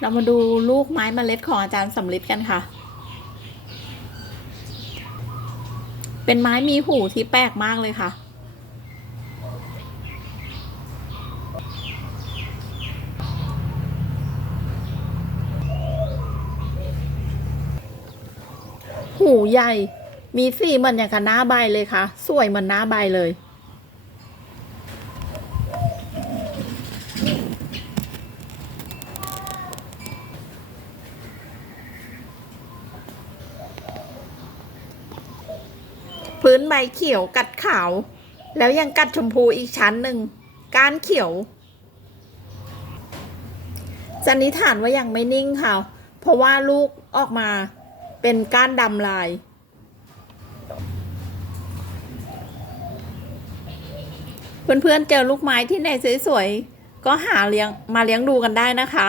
เรามาดูลูกไม้เมล็ดของอาจารย์สำลิดกันค่ะ เป็นไม้มีหูที่แปลกมากเลยค่ะ หูใหญ่ มีสีเหมือนอย่างกับหน้าใบเลยค่ะ สวยเหมือนหน้าใบเลย พื้นใบเขียวกัดขาว แล้วยังกัดชมพูอีกชั้นหนึ่งก้านเขียวสันนิษฐานว่ายังไม่นิ่งค่ะ เพราะว่าลูกออกมาเป็นก้านดำลาย เพื่อนๆเจอลูกไม้ที่ไหนสวยๆก็หาเลี้ยงมาเลี้ยงดูกันได้นะคะ